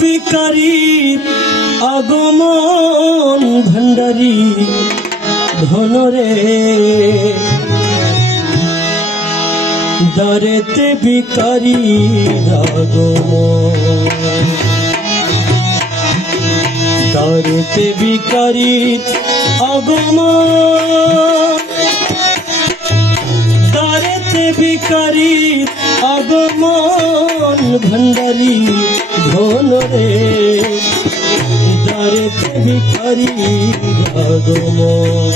ভিকারি আগমন ভান্ডারি ধনরে দারেতে ভিকারি আগমন দারেতে ভিকারি আগমন দারেতে ভিকারি আগমন ভান্ডারি ধনরে দারেতে ভিকারি আগমন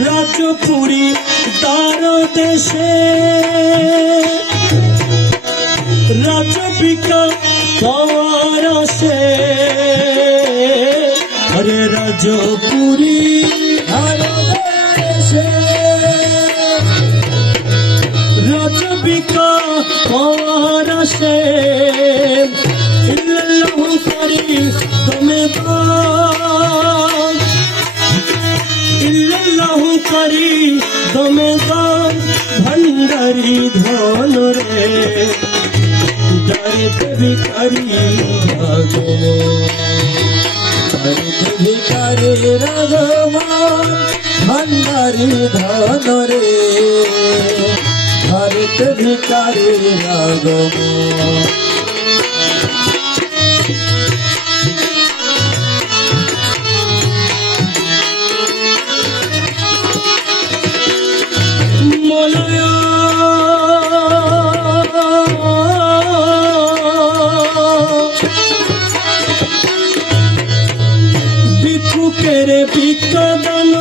রাজপুরী তার দেশে রাজবিকা পাওয়ার আসে আরে রাজপুরী তার দেশে রাজবিকা পাওয়ার আসে ইল্লাল্লাহু করি তুমি ইল্লাল্লাহু করি দমেদার ভণ্ডারি ধনরে দারেতে ভিকারি আগমন দারেতে ভিকারি আগমন ভণ্ডারি ধনরে দারেতে ভিকারি আগমন ভিক্ষুকেরে ভিক্ষা দান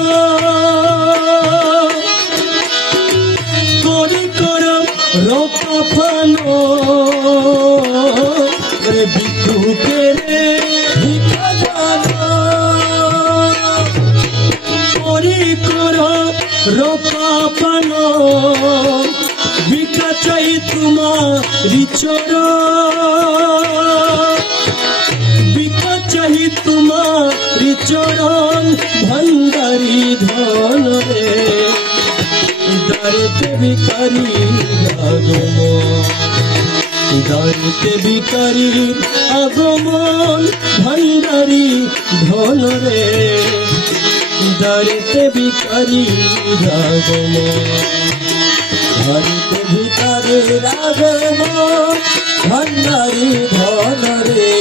করি কর রপা ফানো ভিক্ষুকেরে ভিক্ষা দান করি কর রপা ফানো ভিক্ষা চাই তোমারি চরণ ভিক্ষা চাই তোমারি চরণ ভণ্ডারি ধনরে দারেতে ভিকারি আগমন দারেতে ভিকারি আগমন ভণ্ডারি ধনরে দারেতে ভিকারি আগমন দারেতে ভিকারি আগমন ভণ্ডারি ধনরে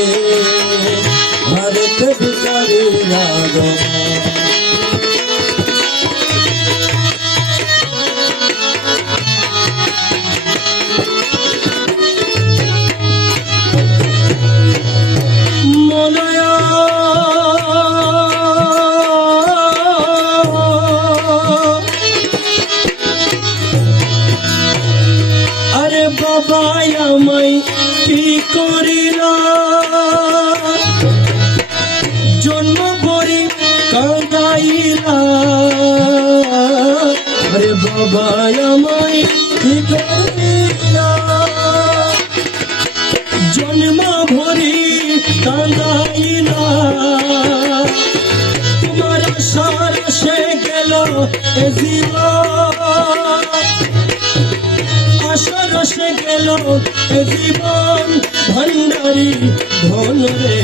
দারেতে ভিকারি আগমন আরে বাবা আমায় কি করিলা জন্ম ভরি কাঁদাইলা আরে বাবা আমায় কি করিলা জন্ম ভরি কাঁদাইলা তোমার আশার সে গেল এ জীবন আশার সে গেল এ জীবন ভণ্ডারি ধনরে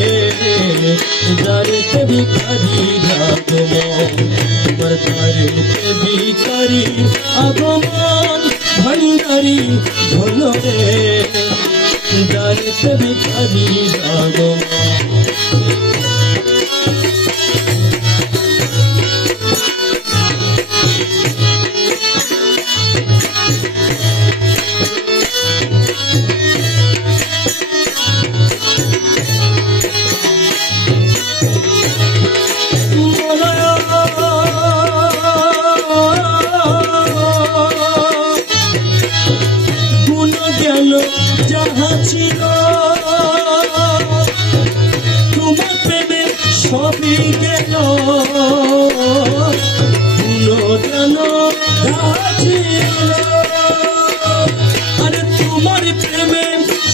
দারেতে ভিকারি আগমন তোমার দারেতে ভিকারি আগমন ভণ্ডারি ধনরে দারেতে ভিকারি আগমন যাহা ছিল তোমার প্রেমে সবই গেল পুনরানো ছিল আরে তোমার প্রেমে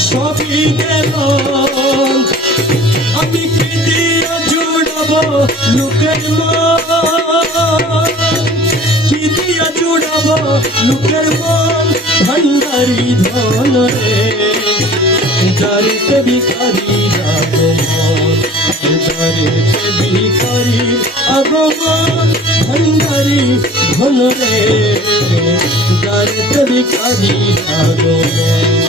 সবই গেল আমি কি দিয়া জুড়াবো লোকের মন কি দিয়া জুড়াবো লোকের মন ভান্ডারি ধন রে দারিতে ভিখারি আগমন দারিতে ভিখারি আগমন ভান্ডারি ধন রে দারিতে ভিখারি আগমন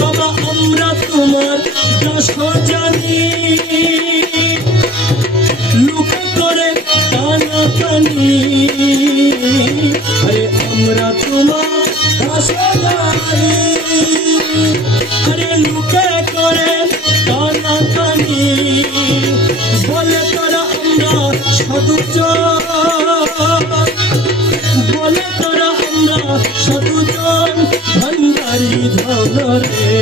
বাবা আমরা তোমার দাস জানি লুকে করে টানা টানি আরে আমরা তোমার দাস জানি আরে লুকে করে টানা টানি বলে তারা আমরা সাধুজন বলে তারা আমরা সাধুজন ভান্ডারি ধন রে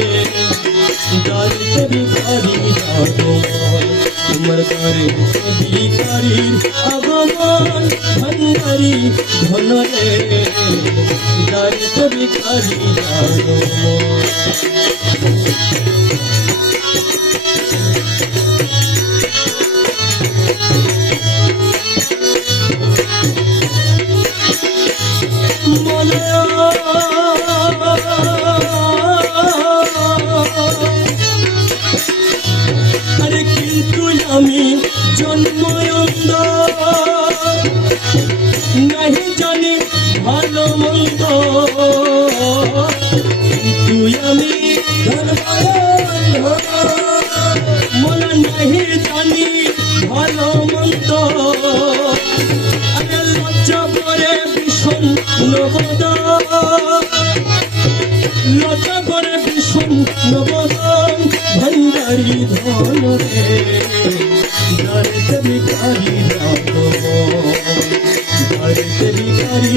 দারিতে ভিখারি আগমন তোমার দারিতে ভিখারির আগমন ভান্ডারি ধন রে দারিতে ভিখারি আগমন আরে কিন্তু আমি জন্ময়ন্দ নাহি জানি ভালো মন্দ কিন্তু আমি মনে নাহি জানি ভালো মন্দ আরে লজ্জা করে ভীষণ নবদ লজ্জা করে ভীষণ নবদন ভান্ডারি ধন রে দারিতে ভিখারি আগমন দারিতে ভিখারি